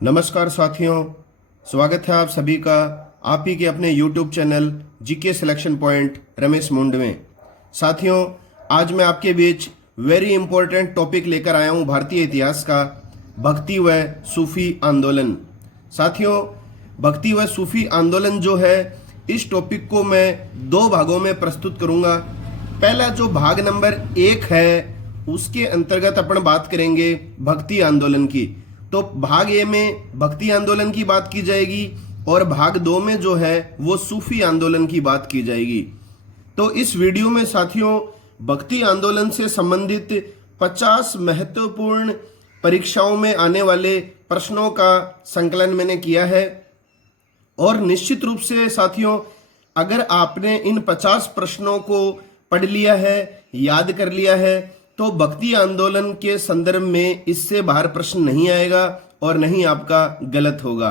नमस्कार साथियों, स्वागत है आप सभी का आप ही के अपने YouTube channel GK selection point Ramesh मुंड में। साथियों, आज मैं आपके बीच वेरी इंपॉर्टेंट टॉपिक लेकर आया हूं भारतीय इतिहास का, भक्ति व सूफी आंदोलन। साथियों, भक्ति व सूफी आंदोलन जो है, इस टॉपिक को मैं दो भागों में प्रस्तुत करूंगा। पहला जो भाग नंबर 1 है, उसके अंतर्गत अपन बात करेंगे भक्ति आंदोलन की। तो भाग ए में भक्ति आंदोलन की बात की जाएगी और भाग 2 में जो है वो सूफी आंदोलन की बात की जाएगी। तो इस वीडियो में साथियों, भक्ति आंदोलन से संबंधित 50 महत्वपूर्ण परीक्षाओं में आने वाले प्रश्नों का संकलन मैंने किया है। और निश्चित रूप से साथियों, अगर आपने इन 50 प्रश्नों को पढ़ लिया है, याद कर लिया है, तो भक्ति आंदोलन के संदर्भ में इससे बाहर प्रश्न नहीं आएगा और नहीं आपका गलत होगा।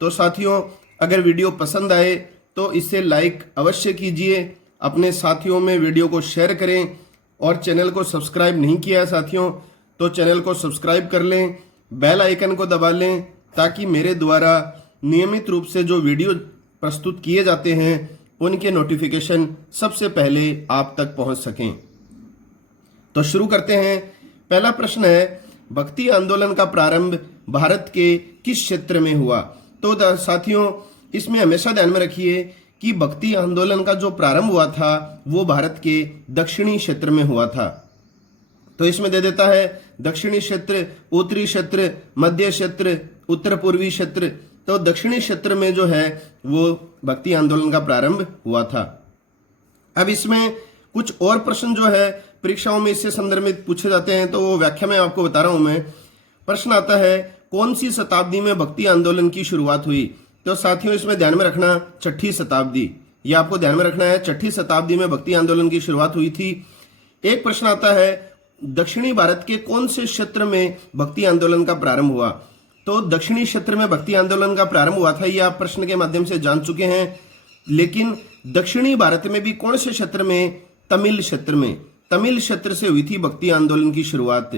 तो साथियों, अगर वीडियो पसंद आए तो इसे लाइक अवश्य कीजिए, अपने साथियों में वीडियो को शेयर करें और चैनल को सब्सक्राइब नहीं किया है साथियों तो चैनल को सब्सक्राइब कर लें, बेल आइकन को दबा लें ताकि मेरे द्वारा नियमित रूप से जो वीडियो प्रस्तुत किए जाते हैं उनके नोटिफिकेशन सबसे पहले आप तक पहुंच सकें। तो शुरू करते हैं। पहला प्रश्न है, भक्ति आंदोलन का प्रारंभ भारत के किस क्षेत्र में हुआ? तो साथियों, इसमें हमेशा ध्यान में रखिए कि भक्ति आंदोलन का जो प्रारंभ हुआ था वो भारत के दक्षिणी क्षेत्र में हुआ था। तो इसमें दे देता है दक्षिणी क्षेत्र, उत्तरी क्षेत्र, मध्य क्षेत्र, उत्तर पूर्वी क्षेत्र। तो दक्षिणी क्षेत्र में जो है वो भक्ति आंदोलन का प्रारंभ हुआ था। अब इसमें कुछ और प्रश्न जो है परीक्षाओं में इससे संदर्भित पूछे जाते हैं, तो वो व्याख्या में आपको बता रहा हूं मैं। प्रश्न आता है, कौन सी शताब्दी में भक्ति आंदोलन की शुरुआत हुई? तो साथियों, इसमें ध्यान में रखना 6ठी शताब्दी, ये आपको ध्यान में रखना है। 6ठी शताब्दी में भक्ति आंदोलन की शुरुआत हुई थी। एक प्रश्न आता है, दक्षिणी भारत के कौन से क्षेत्र में भक्ति आंदोलन का प्रारंभ हुआ? तो दक्षिणी क्षेत्र में भक्ति आंदोलन का प्रारंभ हुआ था, ये आप प्रश्न के माध्यम से जान चुके हैं। लेकिन दक्षिणी भारत में भी कौन से क्षेत्र में? तमिल क्षेत्र में, तमिल क्षेत्र से हुई थी भक्ति आंदोलन की शुरुआत।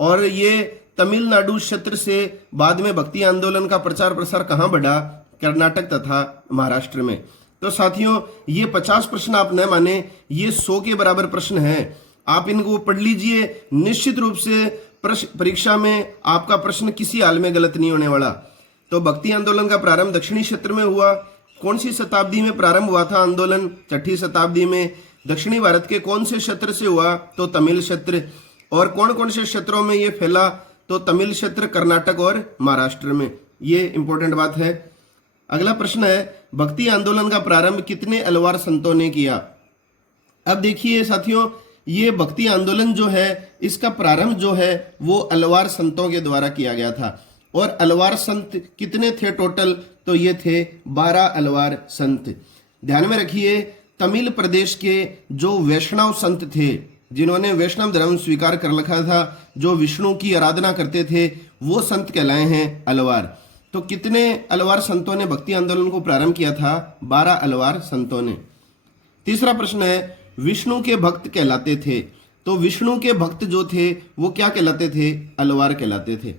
और ये तमिलनाडु क्षेत्र से बाद में भक्ति आंदोलन का प्रचार प्रसार कहाँ बढ़ा? कर्नाटक तथा महाराष्ट्र में। तो साथियों, ये 50 प्रश्न आप न माने, ये 100 के बराबर प्रश्न हैं। आप इनको पढ़ लीजिए, निश्चित रूप से परीक्षा में आपका प्रश्न किसी हाल में गलत नहीं होने वाला। तो भक्ति आंदोलन का प्रारंभ दक्षिणी क्षेत्र में हुआ। कौन सी शताब्दी में प्रारंभ हुआ था आंदोलन? 6ठी शताब्दी में। दक्षिणी भारत के कौन से क्षेत्र से हुआ? तो तमिल क्षेत्र। और कौन कौन से क्षेत्रों में ये फैला? तो तमिल क्षेत्र, कर्नाटक और महाराष्ट्र में। ये इंपॉर्टेंट बात है। अगला प्रश्न है, भक्ति आंदोलन का प्रारंभ कितने अलवार संतों ने किया? अब देखिए साथियों, ये भक्ति आंदोलन जो है, इसका प्रारंभ जो है वो अलवार संतों के द्वारा किया गया था। और अलवार संत कितने थे टोटल? तो ये थे 12 अलवार संत। ध्यान में रखिए, तमिल प्रदेश के जो वैष्णव संत थे, जिन्होंने वैष्णव धर्म स्वीकार कर रखा था, जो विष्णु की आराधना करते थे, वो संत कहलाए हैं अलवार। तो कितने अलवार संतों ने भक्ति आंदोलन को प्रारंभ किया था? 12 अलवार संतों ने। तीसरा प्रश्न है, विष्णु के भक्त कहलाते थे। तो विष्णु के भक्त जो थे वो क्या कहलाते थे? अलवार कहलाते थे।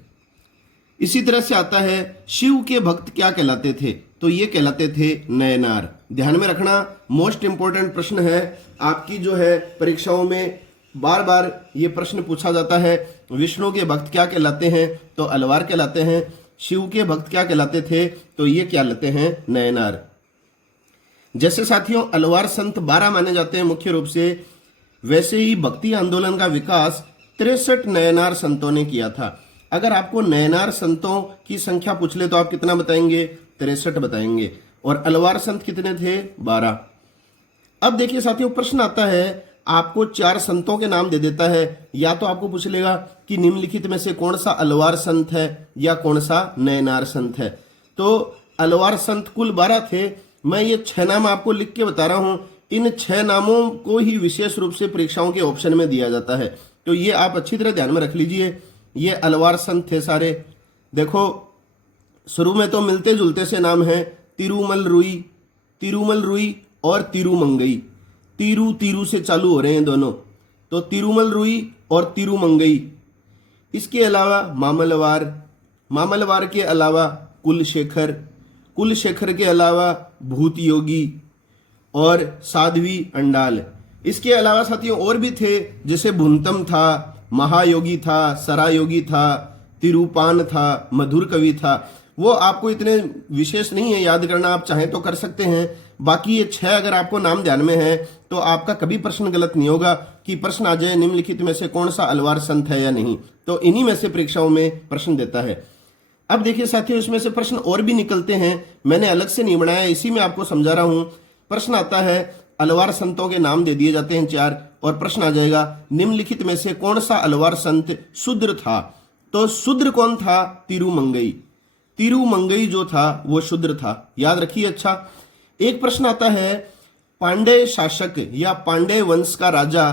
इसी तरह से आता है, शिव के भक्त क्या कहलाते थे? तो ये कहलाते थे नयनार। ध्यान में रखना, मोस्ट इंपोर्टेंट प्रश्न है आपकी जो है परीक्षाओं में बार बार ये प्रश्न पूछा जाता है। विष्णु के भक्त क्या कहलाते हैं? तो अलवार कहलाते हैं। शिव के भक्त क्या कहलाते थे? तो ये कहलाते हैं नयनार। जैसे साथियों, अलवार संत 12 माने जाते हैं मुख्य रूप से, वैसे ही भक्ति आंदोलन का विकास 63 नयनार संतों ने किया था। अगर आपको नयनार संतों की संख्या पूछ ले तो आप कितना बताएंगे? 63 बताएंगे। और अलवार संत कितने थे? 12। अब देखिए साथियों, प्रश्न आता है, आपको 4 संतों के नाम दे देता है। या तो आपको पूछ लेगा कि निम्नलिखित में से कौन सा अलवार संत है या कौन सा नयनार संत है। तो अलवार संत कुल 12 थे। मैं ये 6 नाम आपको लिख के बता रहा हूं। इन 6 नामों को ही विशेष रूप से परीक्षाओं के ऑप्शन में दिया जाता है। तो ये आप अच्छी तरह ध्यान में रख लीजिए। ये अलवार संत थे सारे। देखो, शुरू में तो मिलते जुलते से नाम हैं, तिरुमल रुई और तिरुमंगई। तीरू से चालू हो रहे हैं दोनों। तो तिरुमल रुई और तिरुमंगई। इसके अलावा मामलवार, मामलवार के अलावा कुलशेखर, कुलशेखर के अलावा भूत योगी और साध्वी अंडाल। इसके अलावा साथियों और भी थे, जैसे भुंतम था, महायोगी था, सरायोगी था, तिरुपान था, मधुर कवि था। वो आपको इतने विशेष नहीं है याद करना, आप चाहें तो कर सकते हैं। बाकी ये 6 अगर आपको नाम ध्यान में है तो आपका कभी प्रश्न गलत नहीं होगा कि प्रश्न आ जाए निम्नलिखित में से कौन सा अलवार संत है या नहीं, तो इन्हीं में से परीक्षाओं में प्रश्न देता है। अब देखिए साथियों, इसमें से प्रश्न और भी निकलते हैं, मैंने अलग से नहीं बनाया, इसी में आपको समझा रहा हूं। प्रश्न आता है, अलवार संतों के नाम दे दिए जाते हैं 4 और प्रश्न आ जाएगा निम्नलिखित में से कौन सा अलवार संत शूद्र था। तो शूद्र कौन था? तिरुमंगई। तिरुमंगई जो था वो शूद्र था, याद रखिए। अच्छा, एक प्रश्न आता है, पांड्य शासक या पांड्य वंश का राजा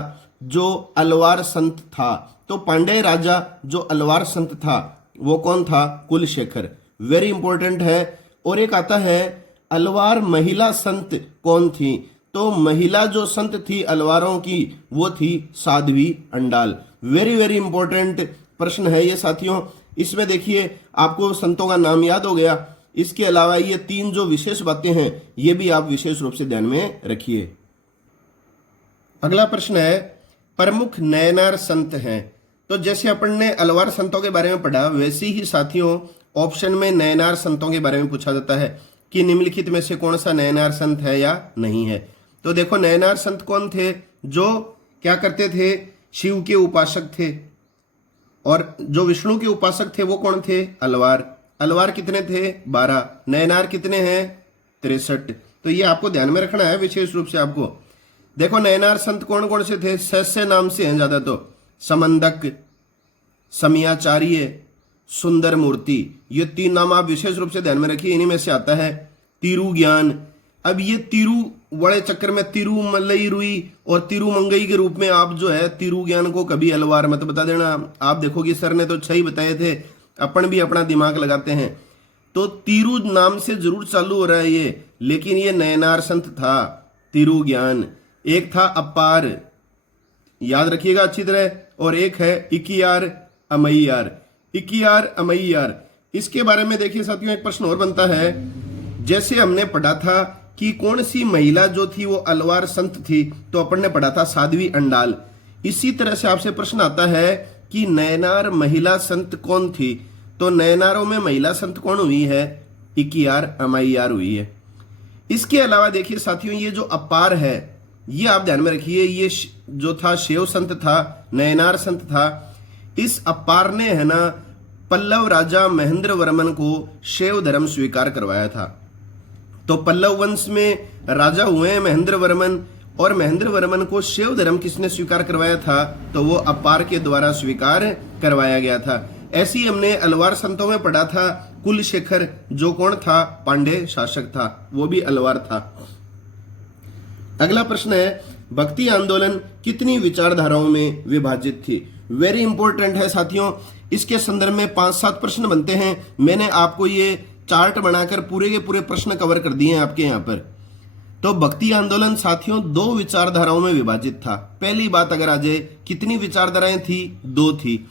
जो अलवार संत था, तो पांड्य राजा जो अलवार संत था वो कौन था? कुलशेखर। वेरी इंपॉर्टेंट है। और एक आता है, अलवार महिला संत कौन थी? तो महिला जो संत थी अलवारों की वो थी Sadhvi Andal. Very very important प्रश्न है ये साथियों। इसमें देखिए आपको संतों का नाम याद हो गया, इसके अलावा ये 3 जो विशेष बातें हैं ये भी आप विशेष रूप से ध्यान में रखिए। अगला प्रश्न है, प्रमुख नयनार संत हैं। तो जैसे अपन ने अलवार संतों के बारे में पढ़ा, वैसे ही साथियों ऑप्शन में नयनार संतों के बारे में पूछा जाता है कि निम्नलिखित में से कौन सा नयनार संत है या नहीं है। तो देखो, नयनार संत कौन थे? जो क्या करते थे? शिव के उपासक थे। और जो विष्णु के उपासक थे वो कौन थे? अलवार। अलवार कितने थे? 12। नयनार कितने हैं? 63। तो ये आपको ध्यान में रखना है विशेष रूप से आपको। देखो, नयनार संत कौन कौन से थे? सस्य नाम से हैं ज्यादा, तो समंदक, समयाचार्य, सुंदर मूर्ति, ये 3 नाम आप विशेष रूप से ध्यान में रखिए। इन्हीं में से आता है तिरु ज्ञान। अब ये तिरु बड़े चक्कर में तिरुमलई रुई और तिरुमंगई के रूप में आप जो है तिरु ज्ञान को कभी अलवार मत बता देना। आप देखोगे सर ने तो 6 ही बताए थे, अपन भी अपना दिमाग लगाते हैं। तो तिरु नाम से जरूर चालू हो रहा है ये, लेकिन ये नयनार संत था तिरु ज्ञान। एक था अपार, याद रखिएगा अच्छी तरह, और एक है इकियार अमैयार। इकियार अमैयार, इसके बारे में देखिए साथियों एक प्रश्न और बनता है। जैसे हमने पढ़ा था कि कौन सी महिला जो थी वो अलवार संत थी, तो अपन ने पढ़ा था साध्वी अंडाल। इसी तरह से आपसे प्रश्न आता है कि नयनार महिला संत कौन थी? तो नयनारों में महिला संत कौन हुई है? इकियार अमैयार हुई है। इसके अलावा देखिए साथियों, ये जो अपार है ये आप ध्यान में रखिए, ये जो था शिव संत था, नयनार संत था। इस अपार ने है ना पल्लव राजा महेंद्र वर्मन को शैव धर्म स्वीकार करवाया था। तो पल्लव वंश में राजा हुए हैं महेंद्र वर्मन, और महेंद्र वर्मन को शैव धर्म किसने स्वीकार करवाया था? तो वो अपार के द्वारा स्वीकार करवाया गया था। ऐसे ही हमने अलवार संतों में पढ़ा था कुलशेखर, जो कौन था? पांड्य शासक था, वो भी अलवार था। अगला प्रश्न है, भक्ति आंदोलन कितनी विचारधाराओं में विभाजित थी? वेरी इंपॉर्टेंट है साथियों। इसके संदर्भ में 5-7 प्रश्न बनते हैं। मैंने आपको ये चार्ट बनाकर पूरे के पूरे प्रश्न कवर कर दिए हैं आपके यहाँ पर। तो भक्ति आंदोलन साथियों 2 विचारधाराओं में विभाजित था। पहली बात अगर आ जाए, कितनी विचारधाराएं थी? 2 थी।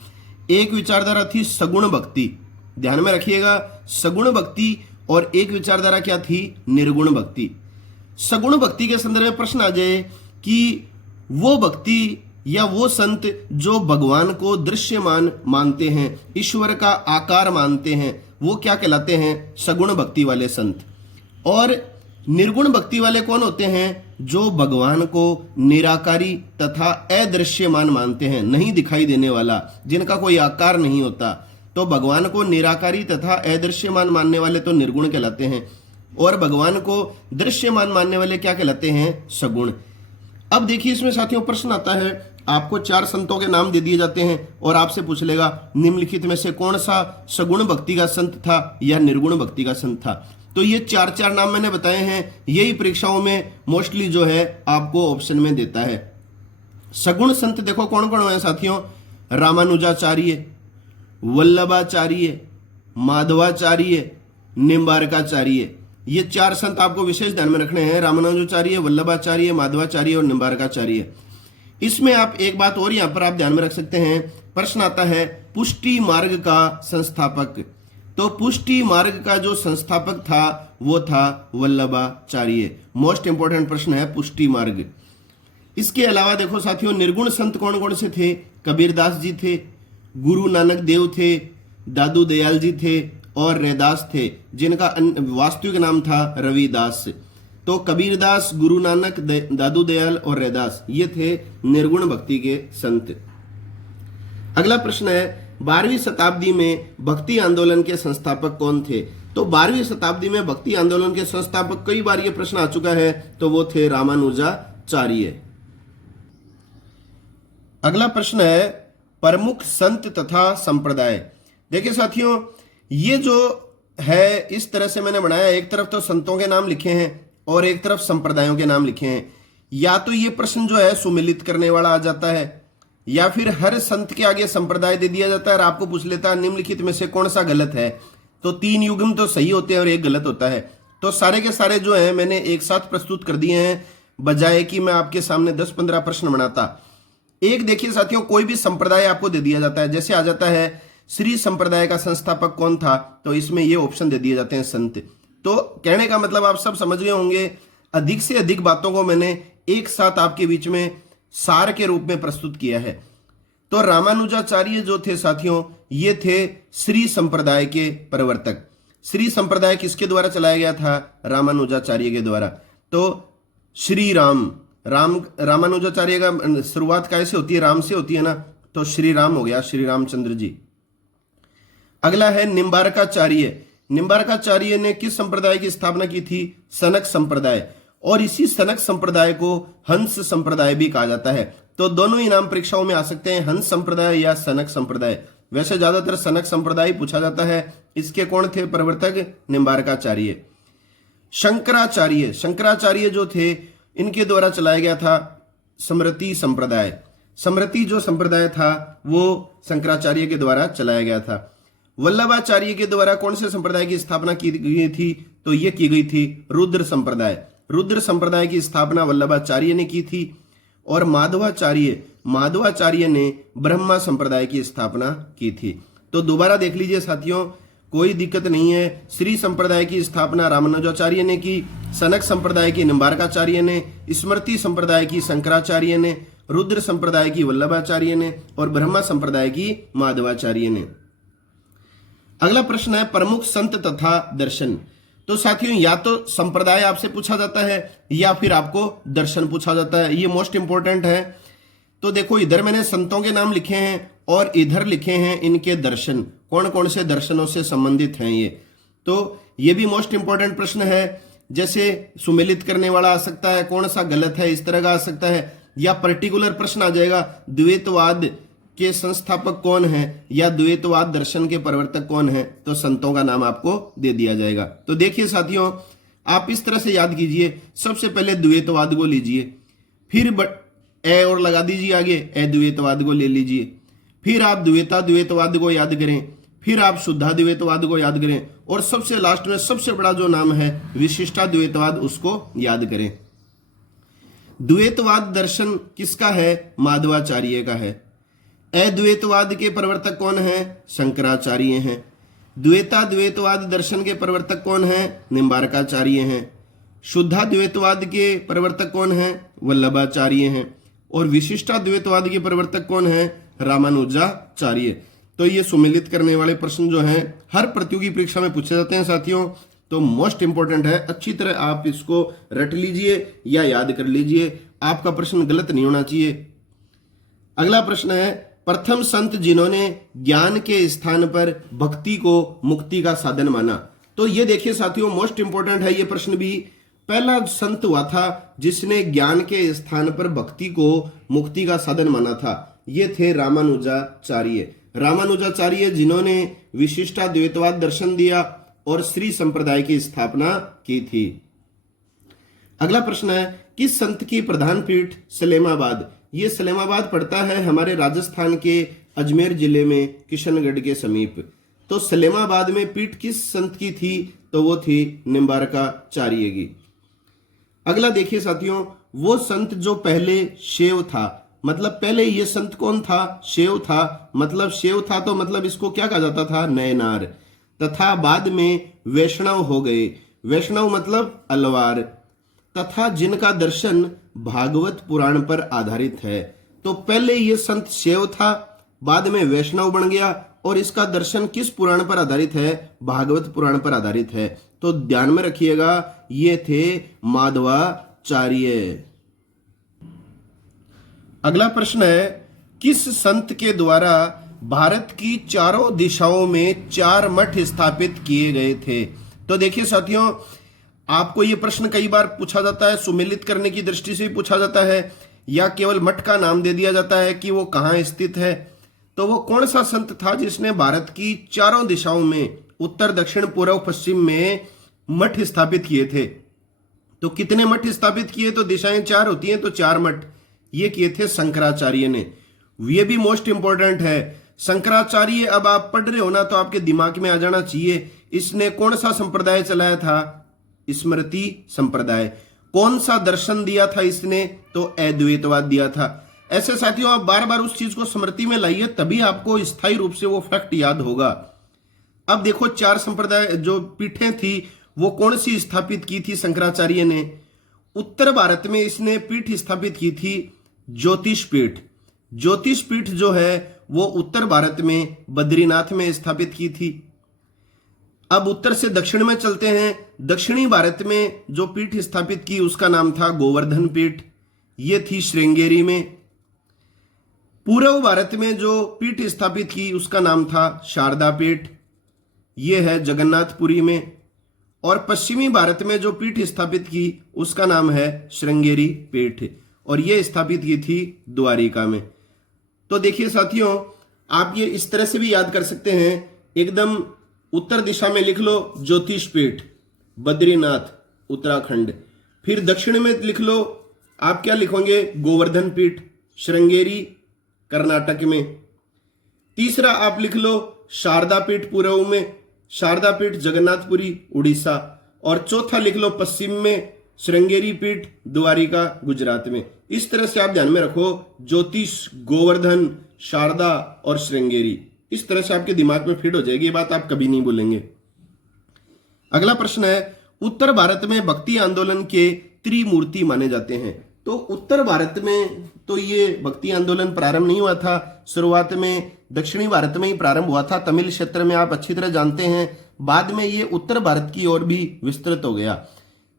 एक विचारधारा थी सगुण भक्ति, ध्यान में रखिएगा, सगुण भक्ति, और एक विचारधारा क्या थी? निर्गुण भक्ति। सगुण भक्ति के संदर्भ में प्रश्न आ जाए कि वो भक्ति या वो संत जो भगवान को दृश्यमान मानते हैं, ईश्वर का आकार मानते हैं, वो क्या कहलाते हैं? सगुण भक्ति वाले संत। और निर्गुण भक्ति वाले कौन होते हैं? जो भगवान को निराकारी तथा अदृश्यमान मानते हैं, नहीं दिखाई देने वाला, जिनका कोई आकार नहीं होता। तो भगवान को निराकारी तथा अदृश्यमान मानने वाले तो निर्गुण कहलाते हैं, और भगवान को दृश्यमान मानने वाले क्या कहलाते हैं? सगुण। अब देखिए इसमें साथियों प्रश्न आता है, आपको 4 संतों के नाम दे दिए जाते हैं और आपसे पूछ लेगा निम्नलिखित में से कौन सा सगुण भक्ति का संत था या निर्गुण भक्ति का संत था। तो ये 4 नाम मैंने बताए हैं, यही परीक्षाओं में मोस्टली जो है आपको ऑप्शन में देता है। सगुण संत देखो कौन कौन हुए साथियों? रामानुजाचार्य, वल्लभाचार्य, माधवाचार्य, निम्बारकाचार्य। ये 4 संत आपको विशेष ध्यान में रखने हैं, रामानुजाचार्य, वल्लभाचार्य, माधवाचार्य और निम्बारकाचार्य। इसमें आप एक बात और यहां पर आप ध्यान में रख सकते हैं, प्रश्न आता है पुष्टि मार्ग का संस्थापक। तो पुष्टि मार्ग का जो संस्थापक था वो था वल्लभाचार्य। मोस्ट इंपोर्टेंट प्रश्न है पुष्टि मार्ग। इसके अलावा देखो साथियों, निर्गुण संत कौन कौन से थे? कबीरदास जी थे, गुरु नानक देव थे, दादू दयाल जी थे और रैदास थे, जिनका वास्तविक नाम था रविदास। तो कबीरदास, गुरु नानक, दादू दयाल और रैदास ये थे निर्गुण भक्ति के संत। अगला प्रश्न है 12वीं शताब्दी में भक्ति आंदोलन के संस्थापक कौन थे? तो 12वीं शताब्दी में भक्ति आंदोलन के संस्थापक, कई बार ये प्रश्न आ चुका है, तो वो थे रामानुजाचार्य। अगला प्रश्न है प्रमुख संत तथा संप्रदाय। देखिए साथियों, ये जो है इस तरह से मैंने बनाया, एक तरफ तो संतों के नाम लिखे हैं और एक तरफ संप्रदायों के नाम लिखे हैं। या तो ये प्रश्न जो है सुमिलित करने वाला आ जाता है, या फिर हर संत के आगे संप्रदाय दे दिया जाता है और आपको पूछ लेता है निम्नलिखित में से कौन सा गलत है। तो 3 युग्म तो सही होते हैं और एक गलत होता है। तो सारे के सारे जो है मैंने एक साथ प्रस्तुत कर दिए हैं, बजाय कि मैं आपके सामने 10-15 प्रश्न बनाता। एक देखिए साथियों, कोई भी संप्रदाय आपको दे दिया जाता है, जैसे आ जाता है श्री संप्रदाय का संस्थापक कौन था, तो इसमें ये ऑप्शन दे दिए जाते हैं संत। तो कहने का मतलब आप सब समझ गए होंगे, अधिक से अधिक बातों को मैंने एक साथ आपके बीच में सार के रूप में प्रस्तुत किया है। तो रामानुजाचार्य जो थे साथियों, ये थे श्री संप्रदाय के प्रवर्तक। श्री संप्रदाय किसके द्वारा चलाया गया था? रामानुजाचार्य के द्वारा। तो श्री रामानुजाचार्य का शुरुआत कैसे होती है? राम से होती है ना, तो श्री राम हो गया, श्री रामचंद्र जी। अगला है निम्बारकाचार्य। निम्बारकाचार्य ने किस संप्रदाय की स्थापना की थी? सनक संप्रदाय। और इसी सनक संप्रदाय को हंस संप्रदाय भी कहा जाता है। तो दोनों ही नाम परीक्षाओं में आ सकते हैं, हंस संप्रदाय या सनक संप्रदाय। वैसे ज्यादातर सनक संप्रदाय पूछा जाता है। इसके कौन थे प्रवर्तक? निम्बारकाचार्य। शंकराचार्य, शंकराचार्य जो थे इनके द्वारा चलाया गया था स्मृति संप्रदाय। स्मृति जो संप्रदाय था वो शंकराचार्य के द्वारा चलाया गया था। वल्लभाचार्य के द्वारा कौन से संप्रदाय की स्थापना की गई थी? तो ये की गई थी रुद्र संप्रदाय। रुद्र संप्रदाय की स्थापना वल्लभाचार्य ने की थी। और माधवाचार्य ने ब्रह्मा संप्रदाय की स्थापना की थी। तो दोबारा देख लीजिए साथियों, कोई दिक्कत नहीं है। श्री संप्रदाय की स्थापना रामानुजाचार्य ने की, सनक संप्रदाय की निम्बारकाचार्य ने, स्मृति संप्रदाय की शंकराचार्य ने, रुद्र संप्रदाय की वल्लभाचार्य ने और ब्रह्मा संप्रदाय की माधवाचार्य ने। अगला प्रश्न है प्रमुख संत तथा दर्शन। तो साथियों, या तो संप्रदाय आपसे पूछा जाता है या फिर आपको दर्शन पूछा जाता है। ये मोस्ट इंपोर्टेंट है। तो देखो, इधर मैंने संतों के नाम लिखे हैं और इधर लिखे हैं इनके दर्शन, कौन कौन से दर्शनों से संबंधित हैं ये। तो ये भी मोस्ट इंपोर्टेंट प्रश्न है। जैसे सुमेलित करने वाला आ सकता है, कौन सा गलत है, इस तरह का आ सकता है। या पर्टिकुलर प्रश्न आ जाएगा, द्वैतवाद के संस्थापक कौन है या द्वैतवाद दर्शन के प्रवर्तक कौन है, तो संतों का नाम आपको दे दिया जाएगा। तो देखिए साथियों, आप इस तरह से याद कीजिए। सबसे पहले द्वैतवाद को लीजिए, फिर ए और लगा दीजिए आगे, अद्वैतवाद को ले लीजिए, फिर आप द्वैतवाद को याद करें, फिर आप शुद्धाद्वैतवाद को याद करें और सबसे लास्ट में सबसे बड़ा जो नाम है विशिष्टाद्वैतवाद, उसको याद करें। द्वैतवाद दर्शन किसका है? माधवाचार्य का है। अद्वैतवाद के प्रवर्तक कौन है? शंकराचार्य हैं। द्वैतवाद दर्शन के प्रवर्तक कौन है? निम्बारकाचार्य हैं। शुद्धाद्वैतवाद के प्रवर्तक कौन है? वल्लभाचार्य हैं। और विशिष्टाद्वैतवाद के प्रवर्तक कौन है? रामानुजाचार्य। तो ये सुमेलित करने वाले प्रश्न जो हैं हर प्रतियोगी परीक्षा में पूछे जाते हैं साथियों। तो मोस्ट इंपोर्टेंट है, अच्छी तरह आप इसको रट लीजिए या याद कर लीजिए, आपका प्रश्न गलत नहीं होना चाहिए। अगला प्रश्न है प्रथम संत जिन्होंने ज्ञान के स्थान पर भक्ति को मुक्ति का साधन माना। तो ये देखिए साथियों, मोस्ट इंपोर्टेंट है ये प्रश्न भी। पहला संत हुआ था जिसने ज्ञान के स्थान पर भक्ति को मुक्ति का साधन माना था, ये थे रामानुजाचार्य। रामानुजाचार्य जिन्होंने विशिष्टाद्वैतवाद दर्शन दिया और श्री संप्रदाय की स्थापना की थी। अगला प्रश्न है किस संत की प्रधान पीठ सलेमाबाद। ये सलेमाबाद पड़ता है हमारे राजस्थान के अजमेर जिले में, किशनगढ़ के समीप। तो सलेमाबाद में पीठ किस संत की थी? तो वो थी निम्बारकाचार्य की। अगला देखिए साथियों, वो संत जो पहले शैव था, मतलब पहले ये संत कौन था? शैव था। मतलब शैव था तो मतलब इसको क्या कहा जाता था? नयनार। तथा बाद में वैष्णव हो गए। वैष्णव मतलब अलवार। तथा जिनका दर्शन भागवत पुराण पर आधारित है। तो पहले ये संत शैव था, बाद में वैष्णव बन गया, और इसका दर्शन किस पुराण पर आधारित है? भागवत पुराण पर आधारित है। तो ध्यान में रखिएगा, ये थे माधवाचार्य। अगला प्रश्न है, किस संत के द्वारा भारत की चारों दिशाओं में 4 मठ स्थापित किए गए थे? तो देखिए साथियों, आपको यह प्रश्न कई बार पूछा जाता है, सुमेलित करने की दृष्टि से भी पूछा जाता है, या केवल मठ का नाम दे दिया जाता है कि वो कहां स्थित है। तो वो कौन सा संत था जिसने भारत की चारों दिशाओं में, उत्तर, दक्षिण, पूर्व, पश्चिम में मठ स्थापित किए थे? तो कितने मठ स्थापित किए? तो दिशाएं 4 होती हैं, तो 4 मठ ये किए थे शंकराचार्य ने। ये भी मोस्ट इंपॉर्टेंट है। शंकराचार्य, अब आप पढ़ रहे हो ना, तो आपके दिमाग में आ जाना चाहिए, इसने कौन सा संप्रदाय चलाया था? स्मृति संप्रदाय। कौन सा दर्शन दिया था इसने? तो अद्वैतवाद दिया था। ऐसे साथियों, आप बार बार उस चीज को स्मृति में लाइए, तभी आपको स्थायी रूप से वो फैक्ट याद होगा। अब देखो, 4 संप्रदाय जो पीठें थी, वो कौन सी स्थापित की थी शंकराचार्य ने? उत्तर भारत में इसने पीठ स्थापित की थी ज्योतिष पीठ। ज्योतिष पीठ जो है वो उत्तर भारत में बद्रीनाथ में स्थापित की थी। अब उत्तर से दक्षिण में चलते हैं। दक्षिणी भारत में जो पीठ स्थापित की उसका नाम था गोवर्धन पीठ, ये थी श्रृंगेरी में। पूर्व भारत में जो पीठ स्थापित की उसका नाम था शारदा पीठ, ये है जगन्नाथपुरी में। और पश्चिमी भारत में जो पीठ स्थापित की उसका नाम है श्रृंगेरी पीठ, और ये स्थापित की थी द्वारिका में। तो देखिए साथियों, आप ये इस तरह से भी याद कर सकते हैं, एकदम उत्तर दिशा में लिख लो ज्योतिष पीठ बद्रीनाथ उत्तराखंड, फिर दक्षिण में लिख लो, आप क्या लिखोगे? गोवर्धन पीठ श्रृंगेरी कर्नाटक में। तीसरा आप लिख लो शारदा पीठ पूर्व में, शारदा पीठ जगन्नाथपुरी उड़ीसा। और चौथा लिख लो पश्चिम में श्रृंगेरी पीठ द्वारिका गुजरात में। इस तरह से आप ध्यान में रखो, ज्योतिष, गोवर्धन, शारदा और श्रृंगेरी। इस तरह से आपके दिमाग में फिट हो जाएगी, ये बात आप कभी नहीं भूलेंगे। अगला प्रश्न है, उत्तर भारत में भक्ति आंदोलन के त्रिमूर्ति माने जाते हैं। तो उत्तर भारत में तो ये भक्ति आंदोलन प्रारंभ नहीं हुआ था, शुरुआत में दक्षिणी भारत में ही प्रारंभ हुआ था, तमिल क्षेत्र में, आप अच्छी तरह जानते हैं। बाद में ये उत्तर भारत की ओर भी विस्तृत हो गया।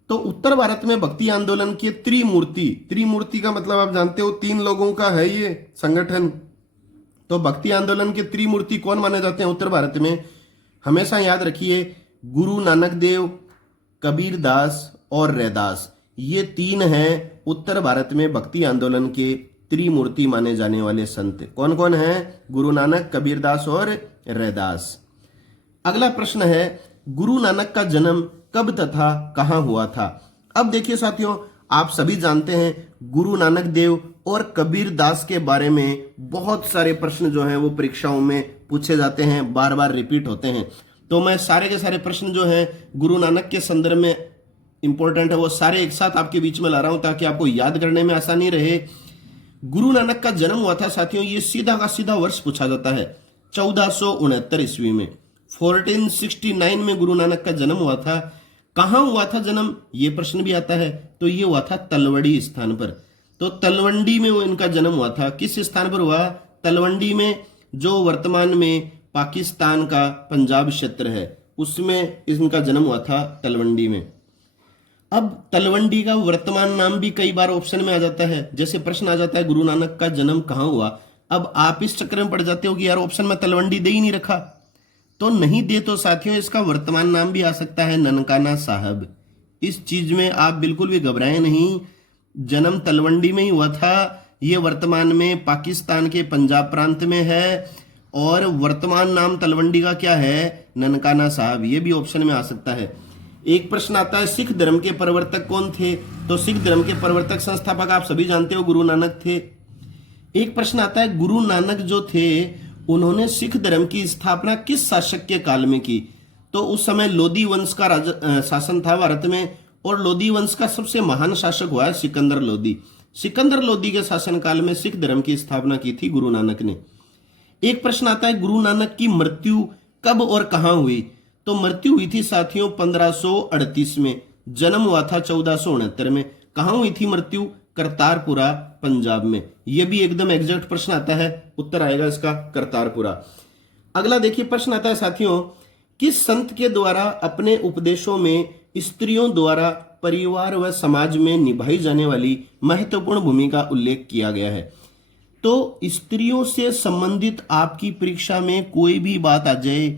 तो उत्तर भारत में भक्ति आंदोलन के त्रिमूर्ति, त्रिमूर्ति का मतलब आप जानते हो 3 लोगों का है ये संगठन। तो भक्ति आंदोलन के त्रिमूर्ति कौन माने जाते हैं उत्तर भारत में? हमेशा याद रखिए, गुरु नानक देव, कबीर दास और रैदास, ये 3 हैं उत्तर भारत में भक्ति आंदोलन के त्रिमूर्ति माने जाने वाले संत। कौन कौन है? गुरु नानक, कबीर दास और रैदास। अगला प्रश्न है, गुरु नानक का जन्म कब तथा कहां हुआ था? अब देखिए साथियों, आप सभी जानते हैं गुरु नानक देव और कबीर दास के बारे में बहुत सारे प्रश्न जो हैं वो परीक्षाओं में पूछे जाते हैं, बार बार रिपीट होते हैं। तो मैं सारे के सारे प्रश्न जो हैं गुरु नानक के संदर्भ में इंपॉर्टेंट है वो सारे एक साथ आपके बीच में ला रहा हूं, ताकि आपको याद करने में आसानी रहे। गुरु नानक का जन्म हुआ था साथियों, ये सीधा का सीधा वर्ष पूछा जाता है 1469 ईस्वी में। 1469 में गुरु नानक का जन्म हुआ था। कहां हुआ था जन्म, ये प्रश्न भी आता है। तो ये हुआ था तलवंडी स्थान पर। तो तलवंडी में वो इनका जन्म हुआ था। किस स्थान पर हुआ? तलवंडी में, जो वर्तमान में पाकिस्तान का पंजाब क्षेत्र है, उसमें इनका जन्म हुआ था तलवंडी में। अब तलवंडी का वर्तमान नाम भी कई बार ऑप्शन में आ जाता है। जैसे प्रश्न आ जाता है गुरु नानक का जन्म कहां हुआ, अब आप इस चक्कर में पड़ जाते हो कि यार ऑप्शन में तलवंडी दे ही नहीं रखा। तो नहीं दे तो साथियों इसका वर्तमान नाम भी आ सकता है ननकाना साहब। इस चीज में आप बिल्कुल भी घबराएं नहीं, जन्म तलवंडी में ही हुआ था। ये वर्तमान में पाकिस्तान के पंजाब प्रांत में है और वर्तमान नाम तलवंडी का क्या है? ननकाना साहब। ये भी ऑप्शन में आ सकता है। एक प्रश्न आता है सिख धर्म के प्रवर्तक कौन थे? तो सिख धर्म के प्रवर्तक संस्थापक आप सभी जानते हो गुरु नानक थे। एक प्रश्न आता है गुरु नानक जो थे उन्होंने सिख धर्म की स्थापना किस शासक के काल में की? तो उस समय लोधी वंश का शासन था भारत में, और लोधी वंश का सबसे महान शासक हुआ है सिकंदर लोधी। सिकंदर लोधी के शासनकाल में सिख धर्म की स्थापना की थी गुरु नानक ने। एक प्रश्न आता है गुरु नानक की मृत्यु कब और कहां हुई? तो मृत्यु हुई थी साथियों 1538 में, जन्म हुआ था 1469 में। कहां हुई थी मृत्यु? करतारपुरा, पंजाब में। यह भी एकदम एग्जैक्ट प्रश्न आता है, उत्तर आएगा इसका करतारपुरा। अगला देखिए प्रश्न आता है साथियों, किस संत के द्वारा अपने उपदेशों में स्त्रियों द्वारा परिवार व समाज में निभाई जाने वाली महत्वपूर्ण भूमिका का उल्लेख किया गया है? तो स्त्रियों से संबंधित आपकी परीक्षा में कोई भी बात आ जाए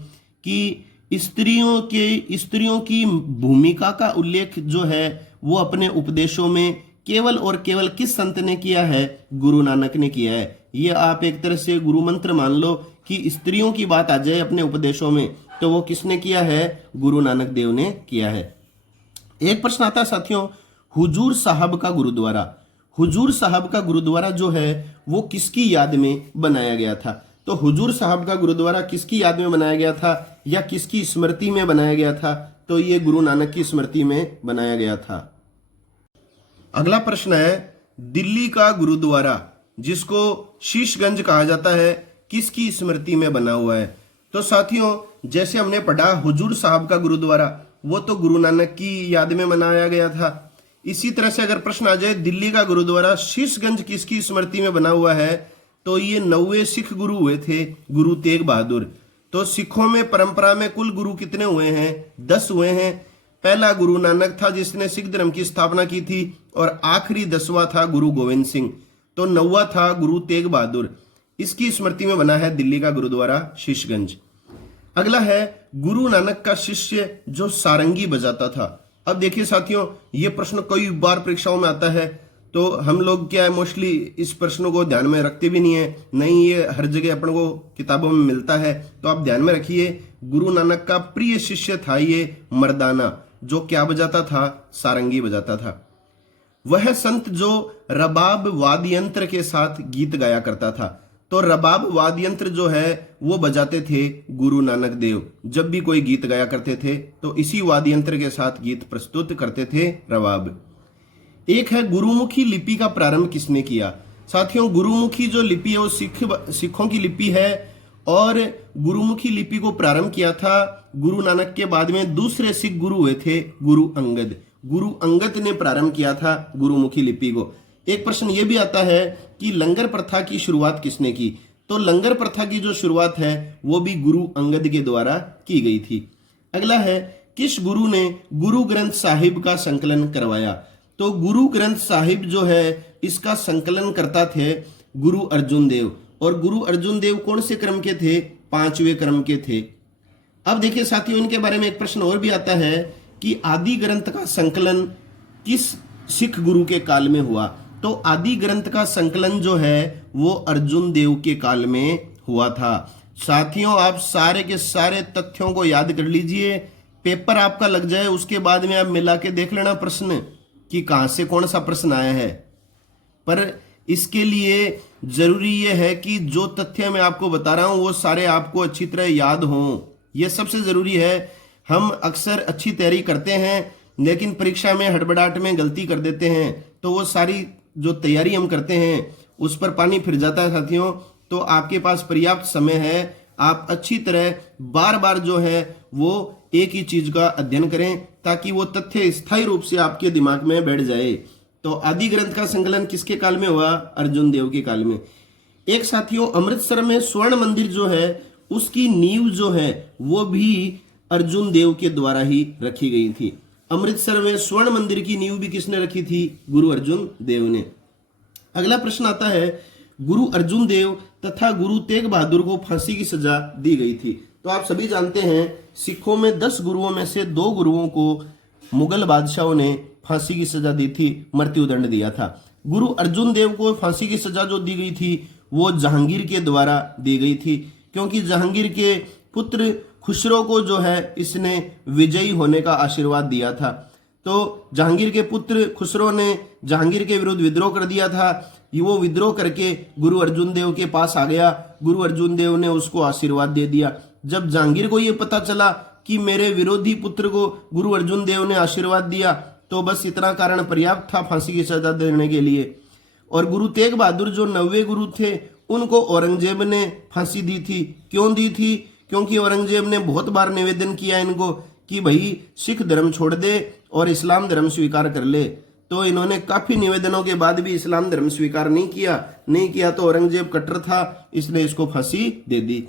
कि स्त्रियों की भूमिका का उल्लेख जो है वो अपने उपदेशों में केवल और केवल किस संत ने किया है? गुरु नानक ने किया है। ये आप एक तरह से गुरु मंत्र मान लो कि स्त्रियों की बात आ जाए अपने उपदेशों में तो वो किसने किया है? गुरु नानक देव ने किया है। एक प्रश्न आता है साथियों, हुजूर साहब का गुरुद्वारा। हुजूर साहब का गुरुद्वारा जो है वो किसकी याद में बनाया गया था? तो हुजूर साहब का गुरुद्वारा किसकी याद में बनाया गया था या किसकी स्मृति में बनाया गया था? तो ये गुरु नानक की स्मृति में बनाया गया था। अगला प्रश्न है, दिल्ली का गुरुद्वारा जिसको शीशगंज कहा जाता है किसकी स्मृति में बना हुआ है? तो साथियों जैसे हमने पढ़ा हुजूर साहब का गुरुद्वारा वो तो गुरु नानक की याद में बनाया गया था। इसी तरह से अगर प्रश्न आ जाए दिल्ली का गुरुद्वारा शीशगंज किसकी स्मृति में बना हुआ है? तो ये 9वें सिख गुरु हुए थे, गुरु तेग बहादुर। तो सिखों में परंपरा में कुल गुरु कितने हुए हैं? 10 हुए हैं। पहला गुरु नानक था जिसने सिख धर्म की स्थापना की थी और आखिरी 10वां था गुरु गोविंद सिंह। तो 9वां था गुरु तेग बहादुर। इसकी स्मृति में बना है दिल्ली का गुरुद्वारा शीशगंज। अगला है गुरु नानक का शिष्य जो सारंगी बजाता था। अब देखिए साथियों ये प्रश्न कई बार परीक्षाओं में आता है तो हम लोग क्या है मोस्टली इस प्रश्न को ध्यान में रखते भी नहीं है, नहीं ये हर जगह अपन को किताबों में मिलता है। तो आप ध्यान में रखिए गुरु नानक का प्रिय शिष्य था ये मर्दाना, जो क्या बजाता था? सारंगी बजाता था। वह संत जो रबाब वाद्य यंत्र के साथ गीत गाया करता था। तो रबाब वाद्य यंत्र जो है वो बजाते थे गुरु नानक देव। जब भी कोई गीत गाया करते थे तो इसी वाद्य यंत्र के साथ गीत प्रस्तुत करते थे, रबाब। एक है गुरुमुखी लिपि का प्रारंभ किसने किया? साथियों गुरुमुखी जो लिपि है वो सिखों की लिपि है और गुरुमुखी लिपि को प्रारंभ किया था गुरु नानक के बाद में दूसरे सिख गुरु हुए थे गुरु अंगद। गुरु अंगद ने प्रारंभ किया था गुरुमुखी लिपि को। एक प्रश्न ये भी आता है कि लंगर प्रथा की शुरुआत किसने की? तो लंगर प्रथा की जो शुरुआत है वो भी गुरु अंगद के द्वारा की गई थी। अगला है किस गुरु ने गुरु ग्रंथ साहिब का संकलन करवाया? तो गुरु ग्रंथ साहिब जो है इसका संकलन करता थे गुरु अर्जुन देव। और गुरु अर्जुन देव कौन से क्रम के थे? 5वें क्रम के थे। अब देखिए साथियों इनके बारे में एक प्रश्न और भी आता है कि आदि ग्रंथ का संकलन किस सिख गुरु के काल में हुआ? तो आदि ग्रंथ का संकलन जो है वो अर्जुन देव के काल में हुआ था। साथियों आप सारे के सारे तथ्यों को याद कर लीजिए, पेपर आपका लग जाए उसके बाद में आप मिला के देख लेना प्रश्न कि कहां से कौन सा प्रश्न आया है। पर इसके लिए जरूरी यह है कि जो तथ्य मैं आपको बता रहा हूं वो सारे आपको अच्छी तरह याद हों, यह सबसे जरूरी है। हम अक्सर अच्छी तैयारी करते हैं लेकिन परीक्षा में हड़बड़ाहट में गलती कर देते हैं तो वो सारी जो तैयारी हम करते हैं उस पर पानी फिर जाता है साथियों। तो आपके पास पर्याप्त समय है, आप अच्छी तरह बार बार जो है वो एक ही चीज का अध्ययन करें ताकि वो तथ्य स्थायी रूप से आपके दिमाग में बैठ जाए। तो आदि ग्रंथ का संकलन किसके काल में हुआ? अर्जुन देव के काल में। एक साथियों अमृतसर में स्वर्ण मंदिर जो है उसकी नींव जो है वो भी अर्जुन देव के द्वारा ही रखी गई थी। अमृतसर में स्वर्ण मंदिर की नींव भी किसने रखी थी? गुरु अर्जुन देव ने। अगला प्रश्न आता है गुरु अर्जुन देव तथा गुरु तेग बहादुर को फांसी की सजा दी गई थी। तो आप सभी जानते हैं सिखों में 10 गुरुओं में से 2 गुरुओं को मुगल बादशाहों ने फांसी की सजा दी थी, मृत्युदंड दिया था। गुरु अर्जुन देव को फांसी की सजा जो दी गई थी वो जहांगीर के द्वारा दी गई थी, क्योंकि जहांगीर के पुत्र खुसरो को जो है इसने विजयी होने का आशीर्वाद दिया था। तो जहांगीर के पुत्र खुसरो ने जहांगीर के विरुद्ध विद्रोह कर दिया था। वो विद्रोह करके गुरु अर्जुन देव के पास आ गया। गुरु अर्जुन देव ने उसको आशीर्वाद दे दिया। जब जहांगीर को ये पता चला कि मेरे विरोधी पुत्र को गुरु अर्जुन देव ने आशीर्वाद दिया तो बस इतना कारण पर्याप्त था फांसी की सजा देने के लिए। और गुरु तेग बहादुर जो 90वें गुरु थे उनको औरंगजेब ने फांसी दी थी। क्यों दी थी? क्योंकि औरंगजेब ने बहुत बार निवेदन किया इनको कि भाई सिख धर्म छोड़ दे और इस्लाम धर्म स्वीकार कर ले, तो इन्होंने काफी निवेदनों के बाद भी इस्लाम धर्म स्वीकार नहीं किया तो औरंगजेब कट्टर था, इसलिए इसको फांसी दे दी।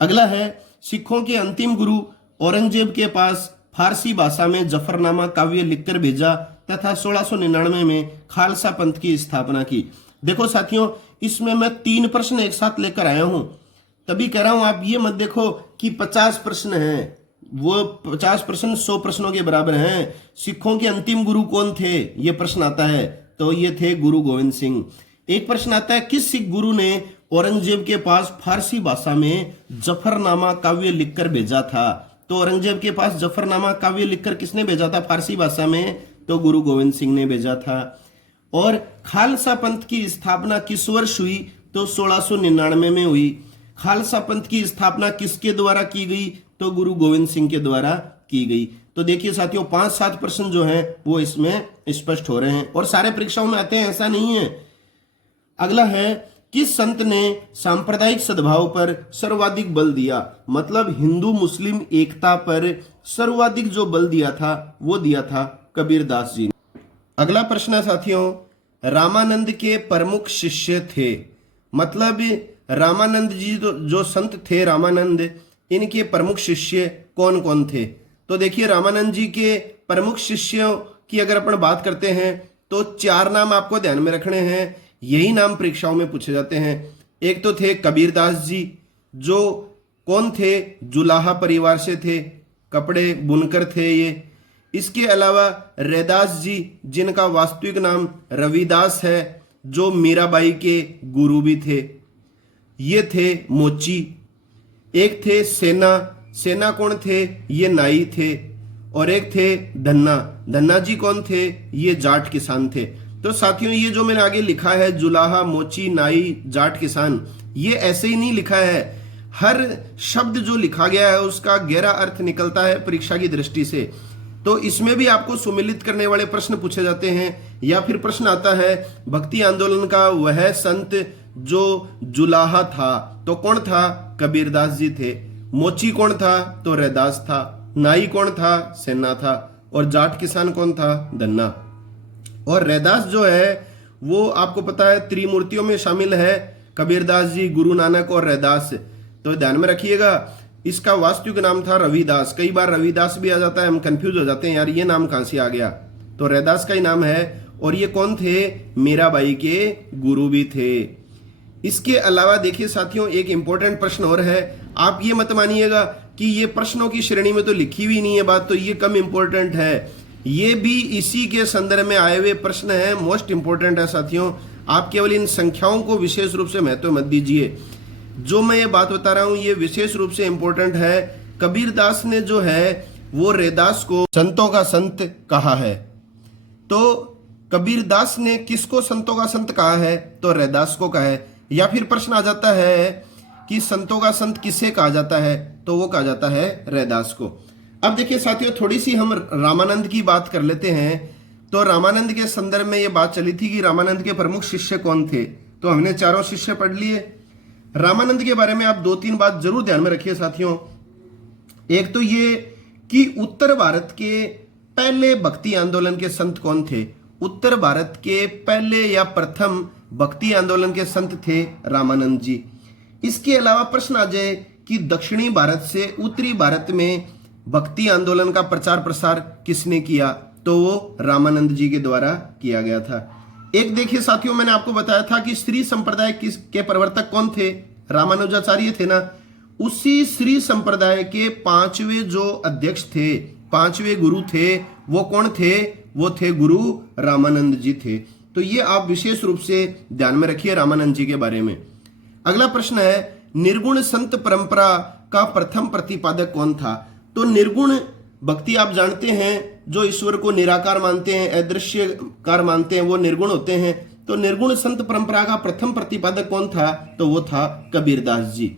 अगला है, सिखों के अंतिम गुरु औरंगजेब के पास फारसी भाषा में जफरनामा काव्य लिखकर भेजा तथा 1699 में खालसा पंथ की स्थापना की। देखो साथियों, इसमें मैं 3 प्रश्न एक साथ लेकर आया हूं, तभी कह रहा हूं आप ये मत देखो कि 50 प्रश्न हैं, वो 50 प्रश्न 100 प्रश्नों के बराबर हैं। सिखों के अंतिम गुरु कौन थे, ये प्रश्न आता है, तो ये थे गुरु गोविंद सिंह। एक प्रश्न आता है, किस सिख गुरु ने औरंगजेब के पास फारसी भाषा में जफरनामा काव्य लिखकर भेजा था? तो औरंगजेब के पास जफरनामा काव्य लिखकर किसने भेजा था फारसी भाषा में? तो गुरु गोविंद सिंह ने भेजा था। और खालसा पंथ की स्थापना किस वर्ष हुई? तो 1699 में हुई। खालसा पंथ की स्थापना किसके द्वारा की गई? तो गुरु गोविंद सिंह के द्वारा की गई। तो देखिए साथियों, 5-7 प्रश्न जो हैं वो इसमें स्पष्ट हो रहे हैं और सारे परीक्षाओं में आते हैं, ऐसा नहीं है। अगला है, किस संत ने सांप्रदायिक सद्भाव पर सर्वाधिक बल दिया? मतलब हिंदू मुस्लिम एकता पर सर्वाधिक जो बल दिया था वो दिया था कबीरदास जी ने। अगला प्रश्न है साथियों, रामानंद के प्रमुख शिष्य थे। मतलब रामानंद जी जो संत थे रामानंद, इनके प्रमुख शिष्य कौन कौन थे? तो देखिए, रामानंद जी के प्रमुख शिष्यों की अगर अपन बात करते हैं तो 4 नाम आपको ध्यान में रखने हैं, यही नाम परीक्षाओं में पूछे जाते हैं। एक तो थे कबीरदास जी, जो कौन थे? जुलाहा परिवार से थे, कपड़े बुनकर थे ये। इसके अलावा रैदास जी, जिनका वास्तविक नाम रविदास है, जो मीराबाई के गुरु भी थे, ये थे मोची। एक थे सेना कौन थे? ये नाई थे। और एक थे धन्ना जी कौन थे? ये जाट किसान थे। तो साथियों, ये जो मैंने आगे लिखा है जुलाहा, मोची, नाई, जाट किसान, ये ऐसे ही नहीं लिखा है। हर शब्द जो लिखा गया है उसका गहरा अर्थ निकलता है परीक्षा की दृष्टि से। तो इसमें भी आपको सुमिलित करने वाले प्रश्न पूछे जाते हैं। या फिर प्रश्न आता है, भक्ति आंदोलन का वह संत जो जुलाहा था, तो कौन था? कबीरदास जी थे। मोची कौन था? तो रैदास था। नाई कौन था? सेना था। और जाट किसान कौन था? धन्ना। और रैदास जो है वो आपको पता है त्रिमूर्तियों में शामिल है, कबीरदास जी, गुरु नानक और रैदास। तो ध्यान में रखिएगा, इसका वास्तविक नाम था रविदास। कई बार रविदास भी आ जाता है, हम कंफ्यूज हो जाते हैं, यार ये नाम कहां से आ गया। तो रैदास का ही नाम है। और ये कौन थे? मीराबाई के गुरु भी थे। इसके अलावा देखिए साथियों, एक इंपॉर्टेंट प्रश्न और है। आप ये मत मानिएगा कि ये प्रश्नों की श्रेणी में तो लिखी हुई नहीं है बात, तो ये कम इंपॉर्टेंट है। ये भी इसी के संदर्भ में आए हुए प्रश्न है, मोस्ट इंपॉर्टेंट है साथियों। आप केवल इन संख्याओं को विशेष रूप से महत्व मत दीजिए। जो मैं ये बात बता रहा हूं ये विशेष रूप से इंपॉर्टेंट है। कबीरदास ने जो है वो रैदास को संतों का संत कहा है। तो कबीरदास ने किसको संतों का संत कहा है? तो रैदास को कहा है। या फिर प्रश्न आ जाता है कि संतों का संत किसे कहा जाता है? तो वो कहा जाता है रैदास को। अब देखिए साथियों, थोड़ी सी हम रामानंद की बात कर लेते हैं। तो रामानंद के संदर्भ में ये बात चली थी कि रामानंद के प्रमुख शिष्य कौन थे। तो हमने 4 शिष्य पढ़ लिए। रामानंद के बारे में आप 2-3 बात जरूर ध्यान में रखिए साथियों। एक तो ये कि उत्तर भारत के पहले भक्ति आंदोलन के संत कौन थे? उत्तर भारत के पहले या प्रथम भक्ति आंदोलन के संत थे रामानंद जी। इसके अलावा प्रश्न आ जाए कि दक्षिणी भारत से उत्तरी भारत में भक्ति आंदोलन का प्रचार प्रसार किसने किया? तो वो रामानंद जी के द्वारा किया गया था। एक देखिए साथियों, मैंने आपको बताया था कि श्री संप्रदाय के प्रवर्तक कौन थे? रामानुजाचार्य थे ना। उसी श्री संप्रदाय के 5वें जो अध्यक्ष थे, 5वें गुरु थे, वो कौन थे? वो थे गुरु रामानंद जी थे। तो ये आप विशेष रूप से ध्यान में रखिए रामानंद जी के बारे में। अगला प्रश्न है, निर्गुण संत परंपरा का प्रथम प्रतिपादक कौन था? तो निर्गुण भक्ति आप जानते हैं, जो ईश्वर को निराकार मानते हैं, अदृश्यकार मानते हैं, वो निर्गुण होते हैं। तो निर्गुण संत परंपरा का प्रथम प्रतिपादक कौन था? तो वो था कबीरदास जी।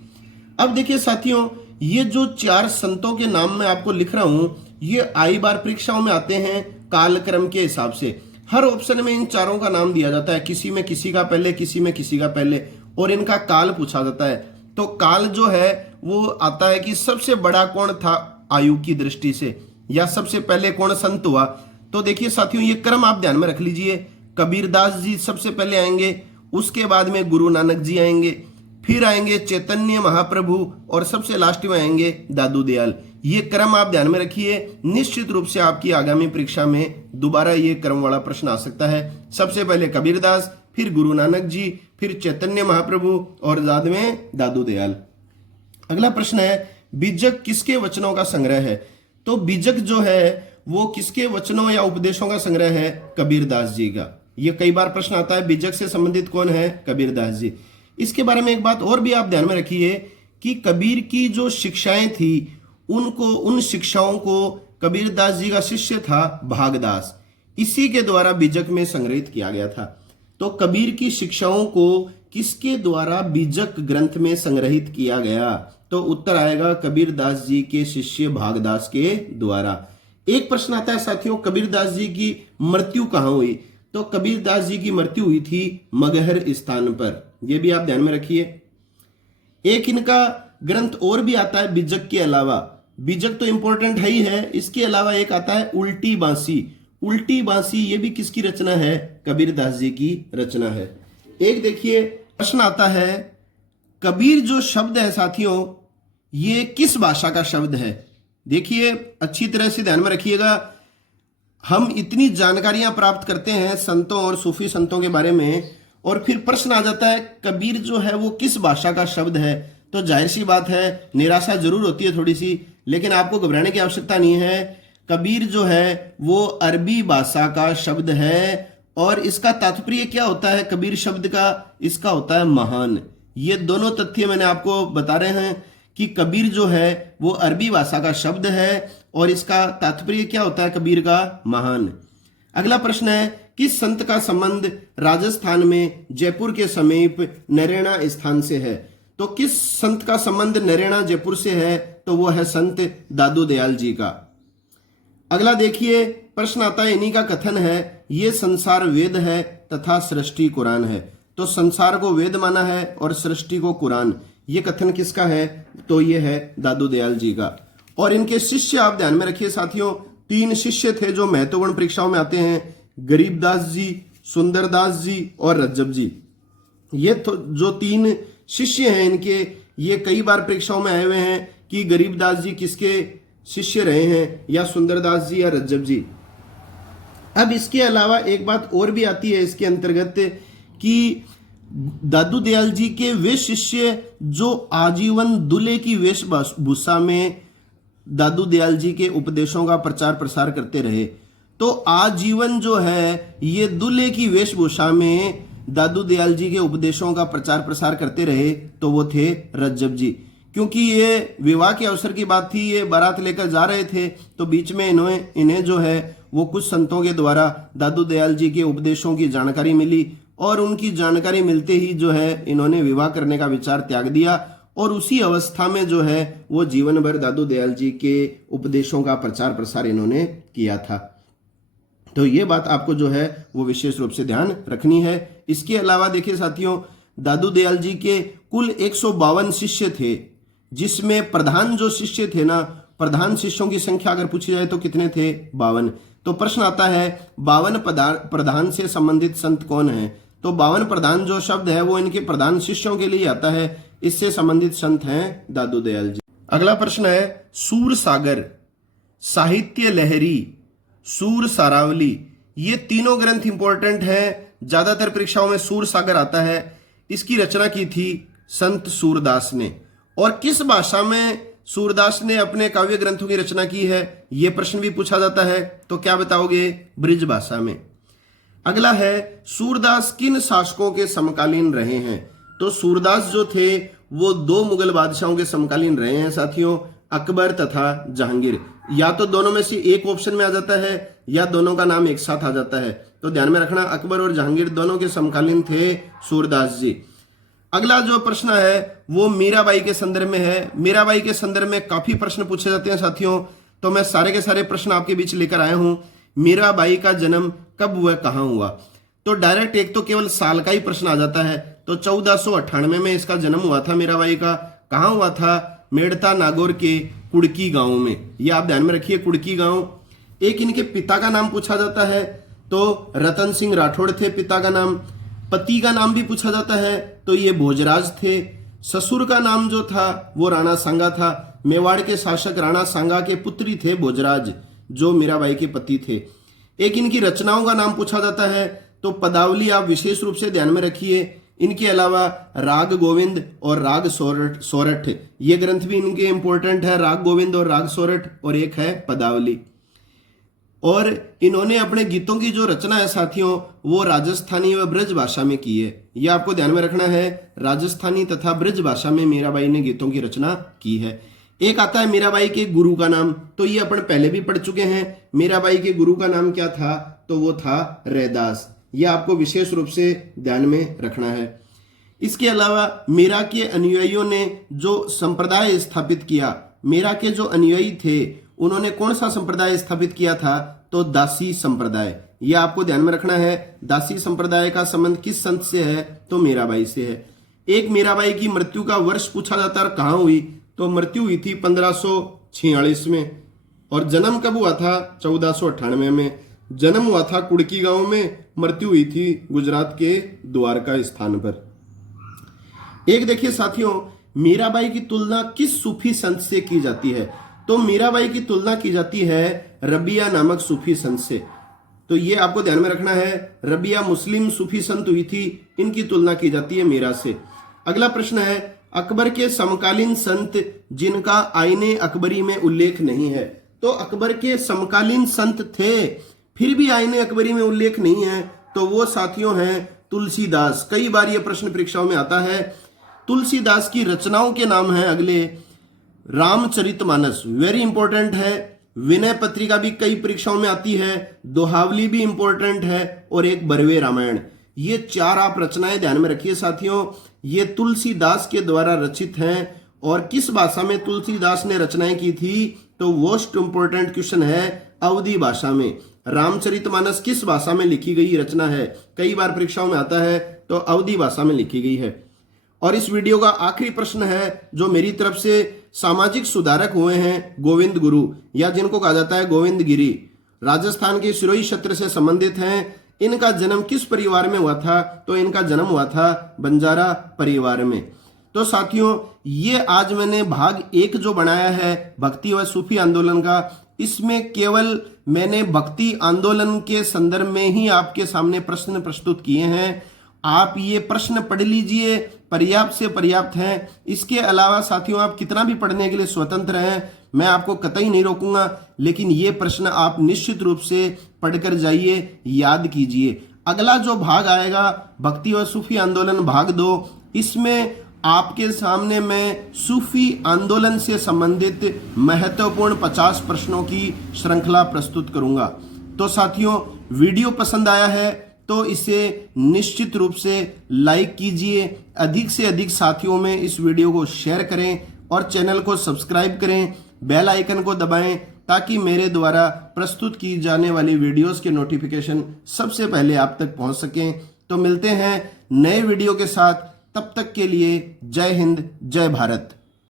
अब देखिए साथियों, ये जो 4 संतों के नाम मैं आपको लिख रहा हूं, ये आई बार परीक्षाओं में आते हैं कालक्रम के हिसाब से। हर ऑप्शन में इन 4 का नाम दिया जाता है, किसी में किसी का पहले, किसी में किसी का पहले, और इनका काल पूछा जाता है। तो काल जो है वो आता है कि सबसे बड़ा कौन था आयु की दृष्टि से, या सबसे पहले कौन संत हुआ। तो देखिए साथियों, ये क्रम आप ध्यान में रख लीजिए। कबीरदास जी सबसे पहले आएंगे, उसके बाद में गुरु नानक जी आएंगे, फिर आएंगे चैतन्य महाप्रभु, और सबसे लास्ट में आएंगे दादू दयाल। ये क्रम आप ध्यान में रखिए। निश्चित रूप से आपकी आगामी परीक्षा में दोबारा ये क्रम वाला प्रश्न आ सकता है। सबसे पहले कबीरदास, फिर गुरु नानक जी, फिर चैतन्य महाप्रभु, और बाद में दादू दयाल। अगला प्रश्न है, बीजक किसके वचनों का संग्रह है। तो बीजक जो है वो किसके वचनों या उपदेशों का संग्रह है, कबीरदास जी का। ये कई बार प्रश्न आता है, बीजक से संबंधित कौन है, कबीरदास जी। इसके बारे में एक बात और भी आप ध्यान में रखिए कि कबीर की जो शिक्षाएं थी, उन शिक्षाओं को कबीरदास जी का शिष्य था भागदास, इसी के द्वारा बीजक में संग्रहित किया गया था। तो कबीर की शिक्षाओं को किसके द्वारा बीजक ग्रंथ में संग्रहित किया गया, तो उत्तर आएगा कबीरदास जी के शिष्य भागदास के द्वारा। एक प्रश्न आता है साथियों, कबीरदास जी की मृत्यु कहाँ हुई। तो कबीरदास जी की मृत्यु हुई थी मगहर स्थान पर, यह भी आप ध्यान में रखिए। एक इनका ग्रंथ और भी आता है बीजक के अलावा, बीजक तो इंपॉर्टेंट है ही है, इसके अलावा एक आता है उल्टी बांसी। उल्टी बांसी ये भी किसकी रचना है, कबीरदास जी की रचना है। एक देखिए प्रश्न आता है, कबीर जो शब्द है साथियों, ये किस भाषा का शब्द है। देखिए अच्छी तरह से ध्यान में रखिएगा, हम इतनी जानकारियां प्राप्त करते हैं संतों और सूफी संतों के बारे में, और फिर प्रश्न आ जाता है कबीर जो है वो किस भाषा का शब्द है। तो जाहिर सी बात है, निराशा जरूर होती है थोड़ी सी, लेकिन आपको घबराने की आवश्यकता नहीं है। कबीर जो है वो अरबी भाषा का शब्द है, और इसका तात्पर्य क्या होता है कबीर शब्द का, इसका होता है महान। ये दोनों तथ्य मैंने आपको बता रहे हैं कि कबीर जो है वो अरबी भाषा का शब्द है, और इसका तात्पर्य क्या होता है कबीर का, महान। अगला प्रश्न है, किस संत का संबंध राजस्थान में जयपुर के समीप नरेणा स्थान से है। तो किस संत का संबंध नरेणा जयपुर से है, तो वो है संत दादू दयाल जी का। अगला देखिए प्रश्न आता है, इन्हीं का कथन है, ये संसार वेद है तथा सृष्टि कुरान है। तो संसार को वेद माना है और सृष्टि को कुरान, ये कथन किसका है, तो ये है दादू दयाल जी का। और इनके शिष्य आप ध्यान में रखिए साथियों, 3 शिष्य थे जो महत्वपूर्ण परीक्षाओं में आते हैं, गरीबदास जी, सुंदरदास जी और रज्जब जी। ये तो जो 3 शिष्य हैं इनके, ये कई बार परीक्षाओं में आए हुए हैं कि गरीबदास जी किसके शिष्य रहे हैं, या सुंदरदास जी या रज्जब जी। अब इसके अलावा एक बात और भी आती है इसके अंतर्गत कि दादू दयाल जी के वे शिष्य जो आजीवन दूल्हे की वेशभूषा में दादू दयाल जी के उपदेशों का प्रचार प्रसार करते रहे। तो आजीवन जो है ये दूल्हे की वेशभूषा में दादू दयाल जी के उपदेशों का प्रचार प्रसार करते रहे, तो वो थे रज्जब जी। क्योंकि ये विवाह के अवसर की बात थी, ये बारात लेकर जा रहे थे, तो बीच में इन्हें जो है वो कुछ संतों के द्वारा दादू दयाल जी के उपदेशों की जानकारी मिली, और उनकी जानकारी मिलते ही जो है इन्होंने विवाह करने का विचार त्याग दिया, और उसी अवस्था में जो है वो जीवन भर दादू दयाल जी के उपदेशों का प्रचार प्रसार इन्होंने किया था। तो ये बात आपको जो है वो विशेष रूप से ध्यान रखनी है। इसके अलावा देखिए साथियों, दादू दयाल जी के कुल 152 शिष्य थे, जिसमें प्रधान जो शिष्य थे ना, प्रधान शिष्यों की संख्या अगर पूछी जाए तो कितने थे, 52। तो प्रश्न आता है 52 प्रधान से संबंधित संत कौन है। तो 52 प्रधान जो शब्द है वो इनके प्रधान शिष्यों के लिए आता है, इससे संबंधित संत हैं दादू दयाल जी। अगला प्रश्न है, सूर सागर, साहित्य लहरी, सूर सारावली, ये तीनों ग्रंथ इंपॉर्टेंट हैं। ज्यादातर परीक्षाओं में सूर सागर आता है। इसकी रचना की थी संत सूरदास ने, और किस भाषा में सूरदास ने अपने काव्य ग्रंथों की रचना की है, यह प्रश्न भी पूछा जाता है। तो क्या बताओगे, ब्रिज भाषा में। अगला है, सूरदास किन शासकों के समकालीन रहे हैं। तो सूरदास जो थे वो 2 मुगल बादशाहों के समकालीन रहे हैं साथियों, अकबर तथा जहांगीर। या तो दोनों में से एक ऑप्शन में आ जाता है, या दोनों का नाम एक साथ आ जाता है। तो ध्यान में रखना, अकबर और जहांगीर दोनों के समकालीन थे सूरदास जी। अगला जो प्रश्न है वो मीराबाई के संदर्भ में है। मीराबाई के संदर्भ में काफी प्रश्न पूछे जाते हैं साथियों, तो मैं सारे के सारे प्रश्न आपके बीच लेकर आया हूं। मीराबाई का जन्म कब हुआ, कहां हुआ। तो डायरेक्ट एक तो केवल साल का ही प्रश्न आ जाता है। तो 1498 में इसका जन्म हुआ था मीराबाई का। कहां हुआ था, मेड़ता नागौर के कुड़की गांव में। ये आप ध्यान में रखिए, कुड़की गांव। एक इनके पिता का नाम पूछा जाता है तो रतन सिंह राठौड़ थे पिता का नाम। पति का नाम भी पूछा जाता है तो ये भोजराज थे। ससुर का नाम जो था वो राणा सांगा था। मेवाड़ के शासक राणा सांगा के पुत्री थे भोजराज, जो मीराबाई के पति थे। एक इनकी रचनाओं का नाम पूछा जाता है तो पदावली आप विशेष रूप से ध्यान में रखिए। इनके अलावा राग गोविंद और राग सोरठ, ये ग्रंथ भी इनके इंपॉर्टेंट है, राग गोविंद और राग सोरठ, और एक है पदावली। और इन्होंने अपने गीतों की जो रचना है साथियों वो राजस्थानी व ब्रज भाषा में की है। ये आपको ध्यान में रखना है, राजस्थानी तथा ब्रज भाषा में मीराबाई ने गीतों की रचना की है। एक आता है मीराबाई के गुरु का नाम, तो ये अपन पहले भी पढ़ चुके हैं। मीराबाई के गुरु का नाम क्या था, तो वो था रैदास। ये आपको विशेष रूप से ध्यान में रखना है। इसके अलावा मीरा के अनुयायियों ने जो संप्रदाय स्थापित किया, मीरा के जो अनुयायी थे उन्होंने कौन सा संप्रदाय स्थापित किया था, तो दासी संप्रदाय। यह आपको ध्यान में रखना है। दासी संप्रदाय का संबंध किस संत से है, तो मीराबाई से है। एक मीराबाई की मृत्यु का वर्ष पूछा जाता है, कहां हुई, तो मृत्यु हुई थी 1546 में। और जन्म कब हुआ था, 1498 में। जन्म हुआ था कुड़की गांव में, मृत्यु हुई थी गुजरात के द्वारका स्थान पर। एक देखिए साथियों, मीराबाई की तुलना किस सूफी संत से की जाती है, तो मीराबाई की तुलना की जाती है रबिया नामक सूफी संत से। तो ये आपको ध्यान में रखना है, रबिया मुस्लिम सूफी संत हुई थी, इनकी तुलना की जाती है मीरा से। अगला प्रश्न है, अकबर के समकालीन संत जिनका आईने अकबरी में उल्लेख नहीं है। तो अकबर के समकालीन संत थे फिर भी आईने अकबरी में उल्लेख नहीं है, तो वो साथियों हैं तुलसीदास। कई बार ये प्रश्न परीक्षाओं में आता है। तुलसीदास की रचनाओं के नाम हैं अगले, रामचरितमानस वेरी इंपॉर्टेंट है, विनय पत्रिका भी कई परीक्षाओं में आती है, दोहावली भी इंपॉर्टेंट है, और एक बरवे रामायण। ये चार आप रचनाएं ध्यान में रखिए साथियों। ये तुलसीदास के द्वारा रचित हैं। और किस भाषा में तुलसीदास ने रचनाएं की थी, तो मोस्ट इंपॉर्टेंट क्वेश्चन है, अवधी भाषा में। रामचरितमानस किस भाषा में लिखी गई रचना है, कई बार परीक्षाओं में आता है, तो अवधी भाषा में लिखी गई है। और इस वीडियो का आखिरी प्रश्न है जो मेरी तरफ से सामाजिक सुधारक हुए हैं गोविंद गुरु, या जिनको कहा जाता है गोविंद गिरी, राजस्थान के सिरोही क्षेत्र से संबंधित हैं। इनका जन्म किस परिवार में हुआ था, तो इनका जन्म हुआ था बंजारा परिवार में। तो साथियों, ये आज मैंने भाग 1 जो बनाया है भक्ति व सूफी आंदोलन का, इसमें केवल मैंने भक्ति आंदोलन के संदर्भ में ही आपके सामने प्रश्न प्रस्तुत किए हैं। आप ये प्रश्न पढ़ लीजिए, पर्याप्त से पर्याप्त हैं। इसके अलावा साथियों आप कितना भी पढ़ने के लिए स्वतंत्र हैं, मैं आपको कतई नहीं रोकूंगा, लेकिन ये प्रश्न आप निश्चित रूप से पढ़कर जाइए, याद कीजिए। अगला जो भाग आएगा भक्ति व सूफी आंदोलन भाग 2, इसमें आपके सामने मैं सूफी आंदोलन से संबंधित महत्वपूर्ण 50 प्रश्नों की श्रृंखला प्रस्तुत करूंगा। तो साथियों, वीडियो पसंद आया है तो इसे निश्चित रूप से लाइक कीजिए, अधिक से अधिक साथियों में इस वीडियो को शेयर करें और चैनल को सब्सक्राइब करें, बेल आइकन को दबाएं ताकि मेरे द्वारा प्रस्तुत की जाने वाली वीडियोस के नोटिफिकेशन सबसे पहले आप तक पहुंच सकें। तो मिलते हैं नए वीडियो के साथ, तब तक के लिए जय हिंद, जय भारत।